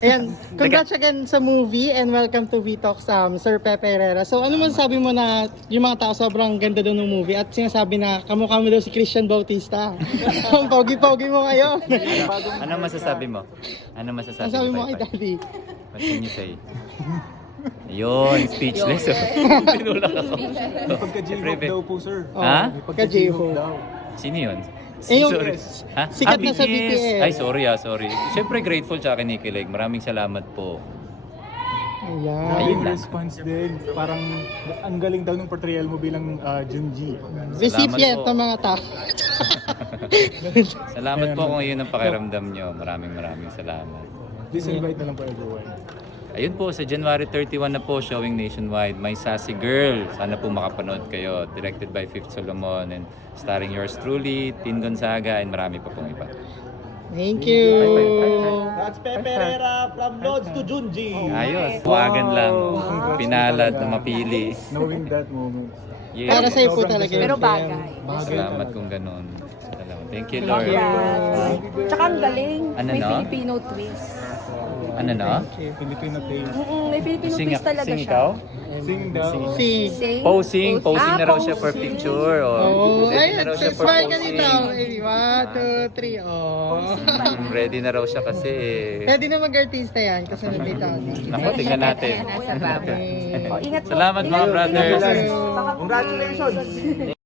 Ayan, congrats again sa movie and welcome to VTalks, Sir Pepe Herrera. So ano man sabi mo na yung mga tao sobrang ganda doon ng movie at sinasabi na kamukha mo daw si Christian Bautista. Ang pogi-pogi mo ngayon. Ano masasabi mo? Ano masasabi Ang sabi ni mo kay Pai Pai? Daddy. What can you say? Ayun, speechless. Tinulak ako. Pagka-J-Hope daw po, sir. Oh, Ha? Pagka-J-Hope. daw. Sino yun? yung Sorry. Ha? sikat na sa BTS. Ay, sorry. Siyempre grateful sa akin, Nicky Leg. Maraming salamat po. Ayan. Ayun Yung lang. response din, parang ang galing daw ng portrayal mo bilang Junji. Recipient po. ng mga tao. Salamat po kung yun ang pakiramdam nyo. Maraming salamat. Please invite na lang po everyone. Ayun po, sa January 31 na po, showing nationwide, My Sassy Girl. Sana po makapanood kayo. Directed by Fifth Solomon and starring yours truly, Tin Gonzaga, and marami pa pong iba. Thank you. That's Pepe Herrera from Lods to Junji. Ayos, wagan lang. Pinalad na mapili. Knowing that moment. Yes. Para sa'yo po talaga yun. Pero bagay. Salamat kung ganun. Salamat. Thank you, Lord. Congrats. Tsaka ang galing. Ano May no? Filipino twist. Ano na? Filipino taste. May Filipino twist talaga Sing siya. ikaw? Sing daw. Si... Sing? Posing Ah, na raw siya for posing. picture. Oh, Ready na ayun. raw siya for Smile ka posing. dito. 1, 2, 3. Oh. Ready na raw siya kasi. Pwede na mag-artista yan kasi nakita ko. Naku, tingnan natin. Nasa baboy. Okay. Oh, ingat po. Salamat mga Ingat po. brothers. Thank you. Congratulations!